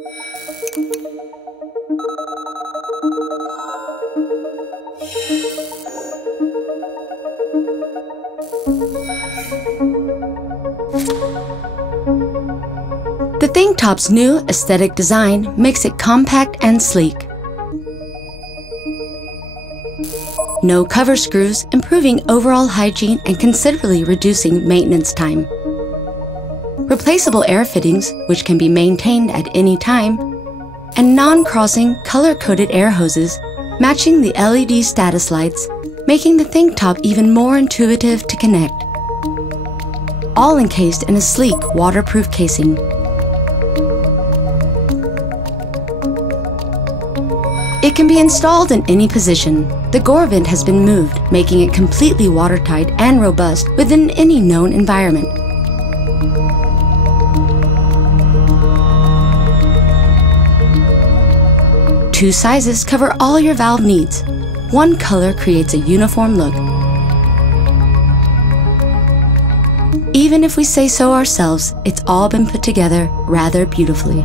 The ThinkTop's new aesthetic design makes it compact and sleek. No cover screws, improving overall hygiene and considerably reducing maintenance time. Replaceable air fittings, which can be maintained at any time, and non-crossing color-coded air hoses matching the LED status lights, making the ThinkTop even more intuitive to connect. All encased in a sleek, waterproof casing. It can be installed in any position. The gore vent has been moved, making it completely watertight and robust within any known environment. Two sizes cover all your valve needs. One color creates a uniform look. Even if we say so ourselves, it's all been put together rather beautifully.